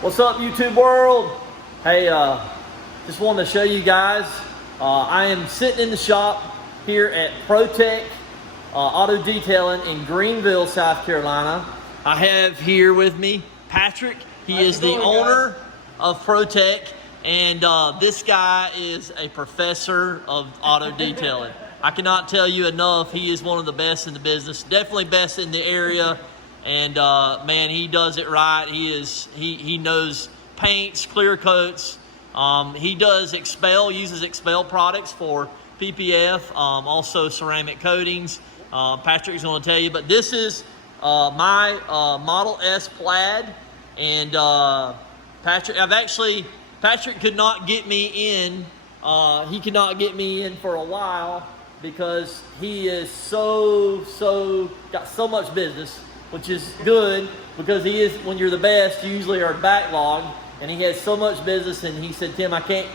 What's up, YouTube world? Hey, just wanted to show you guys. I am sitting in the shop here at ProTech Auto Detailing in Greenville, South Carolina. I have here with me Patrick. He is the owner of ProTech, and this guy is a professor of auto detailing. I cannot tell you enough. He is one of the best in the business, definitely best in the area. And man, he does it right. He knows paints, clear coats. He does uses Expel products for PPF, also ceramic coatings. Patrick's going to tell you, but this is my Model S Plaid, and Patrick could not get me in. He could not get me in for a while because he is got so much business, which is good because he is, when you're the best, you usually are backlogged, and he has so much business. And he said, Tim, I can't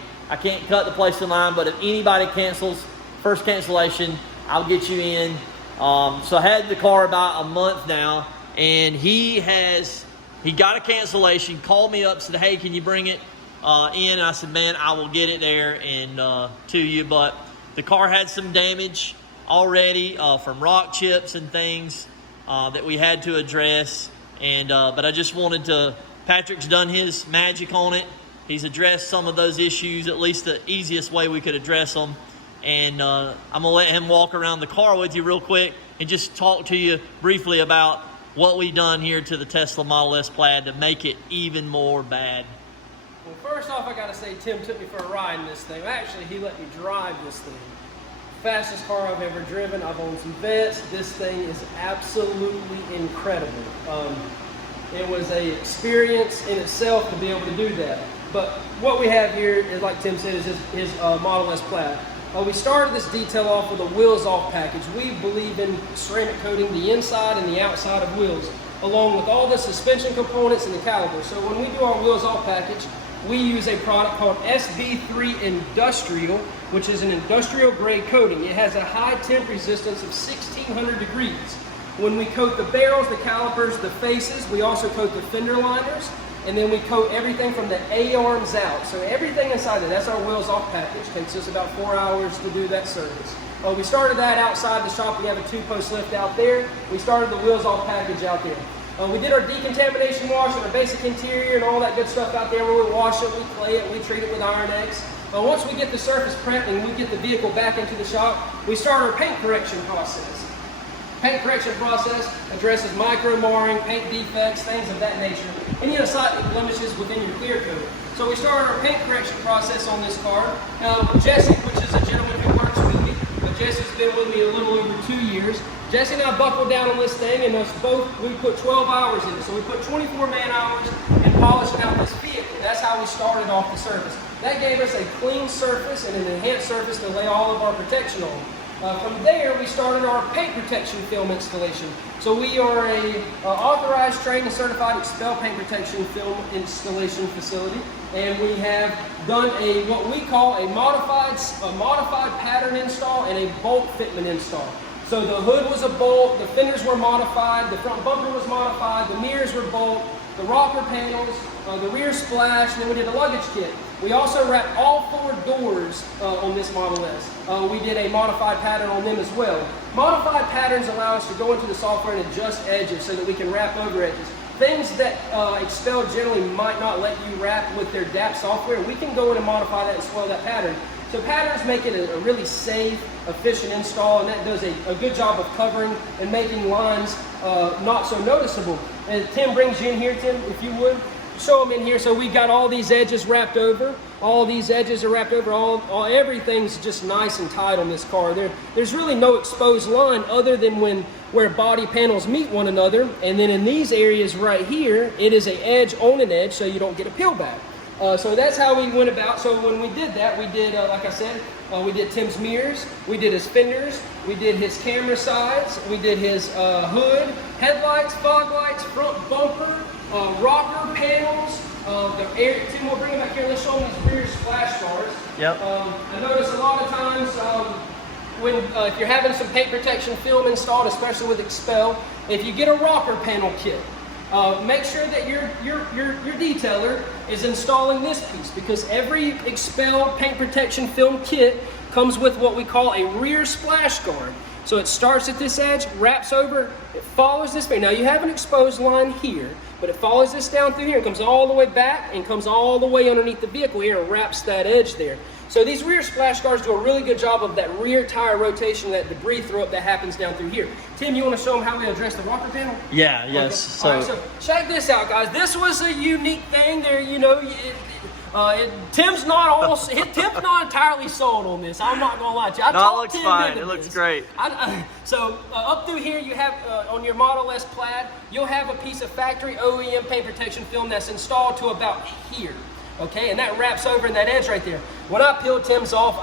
cut the place in line, but if anybody cancels, first cancellation, I'll get you in. So I had the car about a month now, and he got a cancellation, called me up, said, hey, can you bring it in? And I said, man, I will get it there and to you. But the car had some damage already from rock chips and things that we had to address, and but I just wanted to, Patrick's done his magic on it. He's addressed some of those issues, at least the easiest way we could address them. And I'm gonna let him walk around the car with you real quick and just talk to you briefly about what we've done here to the Tesla Model S Plaid to make it even more bad. Well, first off, I gotta say, Tim took me for a ride in this thing. Actually, he let me drive this thing. Fastest car I've ever driven. I've owned some vets. This thing is absolutely incredible. It was an experience in itself to be able to do that. But what we have here is, like Tim said, is his Model S Plaid. We started this detail off with a wheels off package. We believe in ceramic coating the inside and the outside of wheels, along with all the suspension components and the calipers. So when we do our wheels off package, we use a product called SB3 Industrial, which is an industrial grade coating. It has a high temp resistance of 1600 degrees. When we coat the barrels, the calipers, the faces, we also coat the fender liners, and then we coat everything from the A-arms out. So everything inside there, that's our wheels off package. Takes us about 4 hours to do that service. We started that outside the shop. We have a 2-post lift out there. We started the wheels off package out there. We did our decontamination wash and our basic interior and all that good stuff out there where we wash it, we clay it, we treat it with Iron X. Once we get the surface prepped and we get the vehicle back into the shop, we start our paint correction process. Paint correction process addresses micro marring, paint defects, things of that nature, any unsightly blemishes within your clear coat. So we started our paint correction process on this car. Jesse, which is a gentleman who works with me, but Jesse's been with me a little over 2 years. Jesse and I buckled down on this thing, and we put 12 hours in it. So we put 24 man hours and polished out this vehicle. That's how we started off the surface. That gave us a clean surface and an enhanced surface to lay all of our protection on. From there, we started our paint protection film installation. So we are a authorized, trained, and certified Expel paint protection film installation facility, and we have done what we call a modified pattern install and a bolt fitment install. So the hood was a bolt, the fenders were modified, the front bumper was modified, the mirrors were bolt, the rocker panels, the rear splash, and then we did a luggage kit. We also wrapped all 4 doors on this Model S. We did a modified pattern on them as well. Modified patterns allow us to go into the software and adjust edges so that we can wrap over edges. Things that Expel generally might not let you wrap with their DAP software, we can go in and modify that and swell that pattern. So patterns make it a really safe, efficient install, and that does a good job of covering and making lines not so noticeable. And Tim brings you in here, Tim, if you would. Show them in here. So we got all these edges wrapped over. All these edges are wrapped over. Everything's just nice and tight on this car. There's really no exposed line other than where body panels meet one another. And then in these areas right here, it is an edge on an edge, so you don't get a peel back. So that's how we went about. So when we did that, we did, like I said, we did Tim's mirrors, we did his fenders, we did his camera sides, we did his hood, headlights, fog lights, front bumper, rocker panels. Tim, we'll bring him back here. Let's show him these rear splash guards. Yep. I notice a lot of times if you're having some paint protection film installed, especially with Expel, if you get a rocker panel kit, make sure that your detailer is installing this piece, because every Expel paint protection film kit comes with what we call a rear splash guard. So it starts at this edge, wraps over, it follows this way. Now you have an exposed line here, but it follows this down through here and comes all the way back and comes all the way underneath the vehicle here and wraps that edge there. So these rear splash guards do a really good job of that rear tire rotation, that debris throw up that happens down through here. Tim, you want to show them how we address the rocker panel? Yeah, yes. Okay. All right, so check this out, guys. This was a unique thing there, you know. Tim's not entirely sold on this. I'm not gonna lie to you. No, it looks fine. It looks great. So up through here, you have on your Model S Plaid, you'll have a piece of factory OEM paint protection film that's installed to about here. Okay, and that wraps over in that edge right there. When I peeled Tim's off,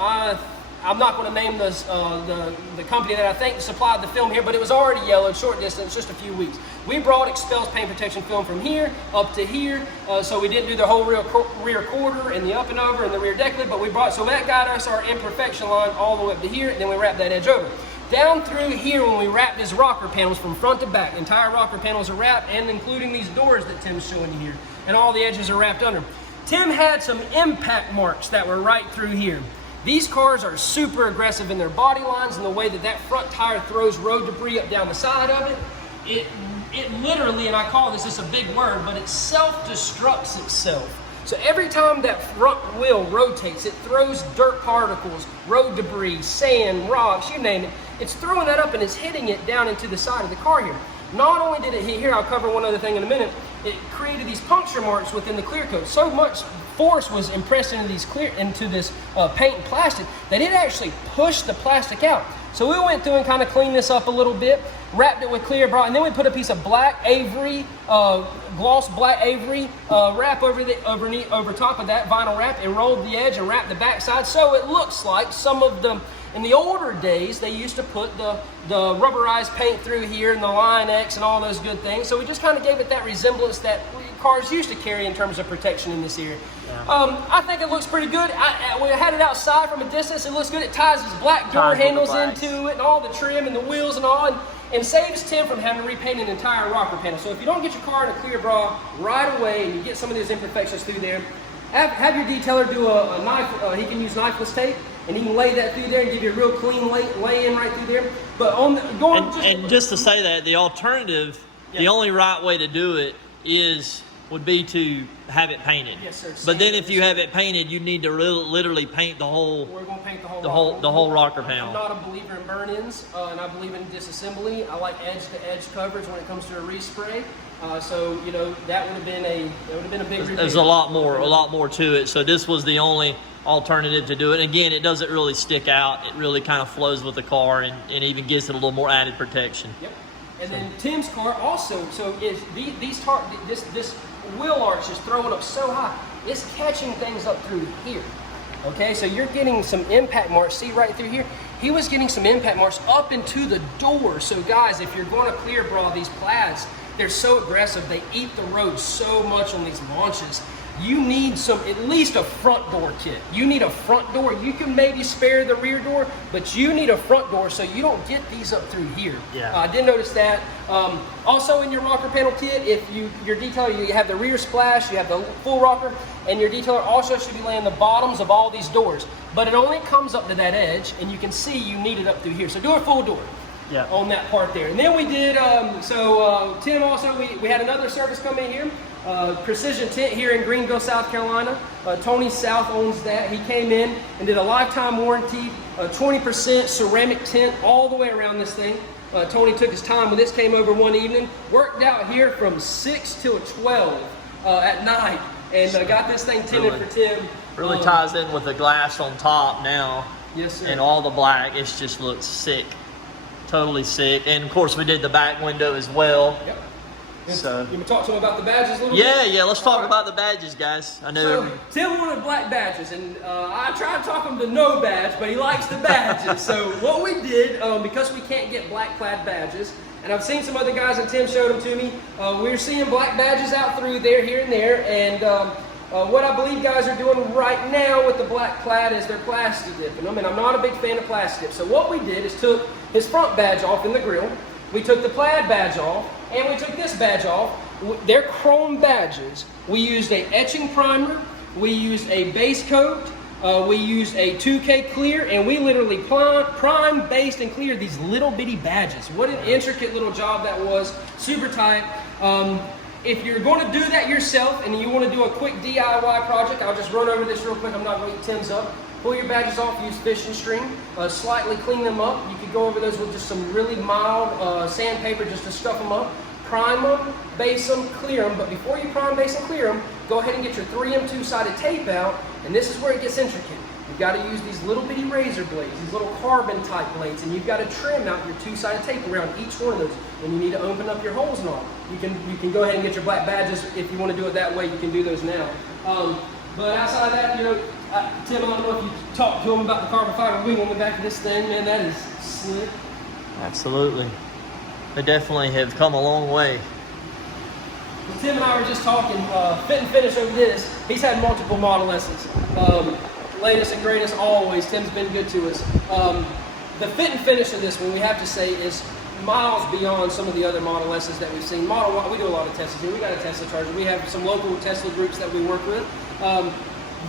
I'm not going to name the company that I think supplied the film here, but it was already yellowed, short distance, just a few weeks. We brought Expel's paint protection film from here up to here, so we didn't do the whole rear quarter and the up and over and the rear deck lid, but we brought, so that got us our imperfection line all the way up to here, and then we wrapped that edge over. Down through here, when we wrapped his rocker panels from front to back, the entire rocker panels are wrapped, and including these doors that Tim's showing you here, and all the edges are wrapped under. Tim had some impact marks that were right through here. These cars are super aggressive in their body lines and the way that front tire throws road debris up down the side of it. It literally, and I call this a big word, but it self-destructs itself. So every time that front wheel rotates, it throws dirt particles, road debris, sand, rocks, you name it. It's throwing that up and it's hitting it down into the side of the car here. Not only did it hit here, I'll cover one other thing in a minute, it created these puncture marks within the clear coat. So much force was impressed into this paint and plastic that it actually pushed the plastic out. So we went through and kind of cleaned this up a little bit, wrapped it with clear bra, and then we put a piece of black Avery, gloss black Avery wrap over top of that vinyl wrap, and rolled the edge and wrapped the back side. So it looks like some of them, in the older days, they used to put the rubberized paint through here and the Line X and all those good things. So we just kind of gave it that resemblance that cars used to carry in terms of protection in this area. Yeah. I think it looks pretty good. We had it outside from a distance. It looks good. It ties these black door handles into it and all the trim and the wheels and all, and saves Tim from having to repaint an entire rocker panel. So if you don't get your car in a clear bra right away and you get some of these imperfections through there, have your detailer do a knife. He can use knifeless tape, and he can lay that through there and give you a real clean lay-in right through there. But just to say that, the alternative, the only right way to do it would be to have it painted. Yes, sir. But then if you have it painted, you need to literally paint the whole. We're going to paint the whole rocker panel. I'm not a believer in burn-ins, and I believe in disassembly. I like edge-to-edge coverage when it comes to a respray. So you know that would have been a big repair. There's a lot more to it. So this was the only alternative to do it. And again, it doesn't really stick out. It really kind of flows with the car and even gives it a little more added protection. Yep. And then Tim's car also. So is this wheel arch is throwing up so high, it's catching things up through here. Okay, so you're getting some impact marks. See right through here? He was getting some impact marks up into the door. So guys, if you're going to clear bra these Plaids, they're so aggressive. They eat the road so much on these launches. You need at least a front door kit. You need a front door. You can maybe spare the rear door, but you need a front door so you don't get these up through here. Yeah. I did notice that. Also in your rocker panel kit, if your detailer, you have the rear splash, you have the full rocker, and your detailer also should be laying the bottoms of all these doors. But it only comes up to that edge, and you can see you need it up through here. So do a full door. Yeah. On that part there. And then we did, Tim also, we had another service come in here, Precision Tint here in Greenville, South Carolina. Tony South owns that. He came in and did a lifetime warranty, 20% ceramic tint all the way around this thing. Tony took his time when this came over one evening, worked out here from 6 till 12 at night, and got this thing tinted for Tim. Really ties in with the glass on top now. Yes, sir. And all the black. It just looks sick. Totally sick. And of course we did the back window as well. Yep. So you want to talk to him about the badges a little bit? Yeah, let's talk about the badges, guys. I know. So Tim wanted black badges, and I tried to talk him to no badge, but he likes the badges. So what we did, because we can't get black Plaid badges, and I've seen some other guys, and Tim showed them to me, we're seeing black badges out through there, here and there, and what I believe guys are doing right now with the black Plaid is they're plastic dipping them, and I'm not a big fan of plastic dip. So what we did is took his front badge off in the grill, we took the Plaid badge off, and we took this badge off, They're chrome badges. We used a etching primer, we used a base coat, we used a 2K clear, and we literally prime, based, and cleared these little bitty badges. What an intricate little job that was, super tight. If you're going to do that yourself and you want to do a quick DIY project, I'll just run over this real quick. I'm not going to eat Tim's up. Pull your badges off, use fishing string, slightly clean them up. You could go over those with just some really mild sandpaper just to scuff them up. Prime them, base them, clear them. But before you prime, base, and clear them, go ahead and get your 3M two-sided tape out. And this is where it gets intricate. You've got to use these little bitty razor blades, these little carbon type blades, and you've got to trim out your two-sided tape around each one of those. When you need to open up your holes and all, you can go ahead and get your black badges. If you want to do it that way, you can do those now. But outside of that, you know, Tim, I don't know if you talked to him about the carbon fiber wing on the back of this thing, man. That is slick. Absolutely. They definitely have come a long way. Well, Tim and I were just talking, fit and finish over this. He's had multiple Model S's. Latest and greatest always. Tim's been good to us. The fit and finish of this one, we have to say, is miles beyond some of the other Model S's that we've seen. Model Y, we do a lot of Teslas here. We got a Tesla charger. We have some local Tesla groups that we work with.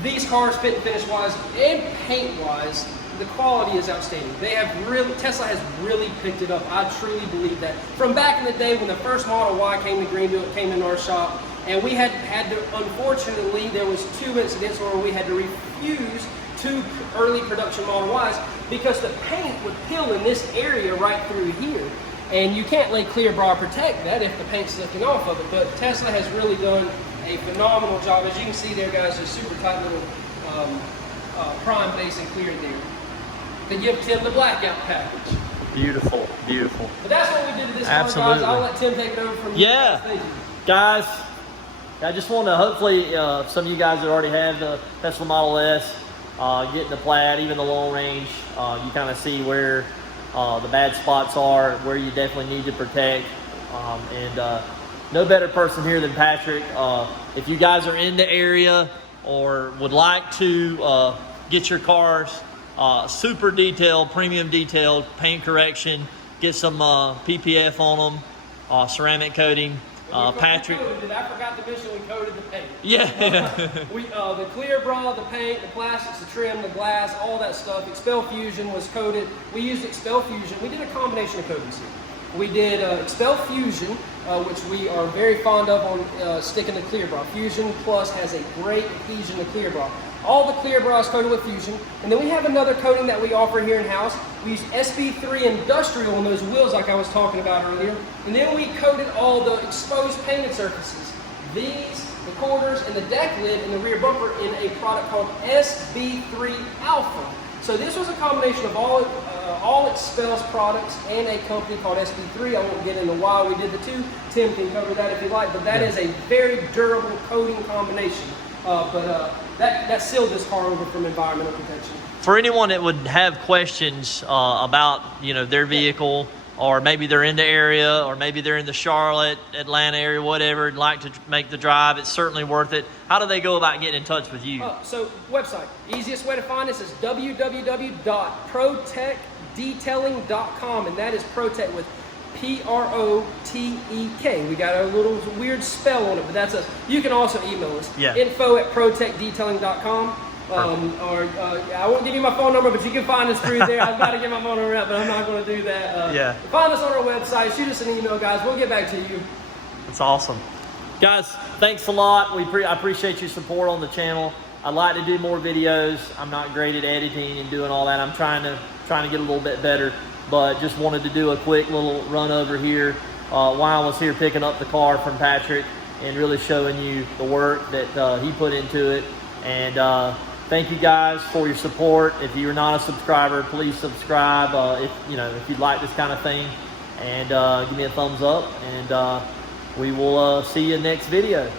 These cars, fit and finish wise and paint wise, the quality is outstanding. Tesla has really picked it up. I truly believe that. From back in the day when the first Model Y came to Greenville, it came in our shop, and we had to, unfortunately, there was 2 incidents where we had to refuse 2 early production Model Ys because the paint would peel in this area right through here. And you can't lay clear bra protect that if the paint's lifting off of it. But Tesla has really done a phenomenal job. As you can see there, guys, there's super tight little prime, base, and clear there to give Tim the blackout package. Beautiful, beautiful. But that's what we did to this car, guys. I'll let Tim take it over from you. Yeah, guys, I just want to, hopefully, some of you guys that already have the Tesla Model S, getting the Plaid, even the long range, you kind of see where the bad spots are, where you definitely need to protect. No better person here than Patrick. If you guys are in the area or would like to get your cars super detailed, premium detailed, paint correction, get some PPF on them, ceramic coating. Patrick, I forgot to mention we coated the paint. Yeah. The clear bra, the paint, the plastics, the trim, the glass, all that stuff. Expel Fusion was coated. We used Expel Fusion. We did a combination of coatings here. We did Expel Fusion, which we are very fond of on sticking to clear bra. Fusion Plus has a great adhesion to clear bra. All the clear bra is coated with Fusion. And then we have another coating that we offer here in-house. We use SB3 Industrial on those wheels like I was talking about earlier. And then we coated all the exposed painted surfaces. These, the quarters, and the deck lid and the rear bumper in a product called SB3 Alpha. So this was a combination of all Expel's products and a company called SB3. I won't get into why we did the two. Tim can cover that if you like, but that is a very durable coating combination. That sealed this car over from environmental protection. For anyone that would have questions about their vehicle, or maybe they're in the area, or maybe they're in the Charlotte, Atlanta area, whatever, and like to make the drive, it's certainly worth it. How do they go about getting in touch with you? So website, easiest way to find us is www.protecdetailing.com, and that is Protect with P-R-O-T-E-K. We got a little weird spell on it, but that's us. You can also email us. Yeah. info@protecdetailing.com. I won't give you my phone number, but you can find us through there. I've got to get my phone number out, but I'm not going to do that. Find us on our website. Shoot us an email, guys. We'll get back to you. That's awesome. Guys, thanks a lot. I appreciate your support on the channel. I'd like to do more videos. I'm not great at editing and doing all that. I'm trying to get a little bit better, but just wanted to do a quick little run over here while I was here picking up the car from Patrick and really showing you the work that he put into it. And thank you guys for your support. If you're not a subscriber, please subscribe if you'd like this kind of thing, and give me a thumbs up, and we will see you next video.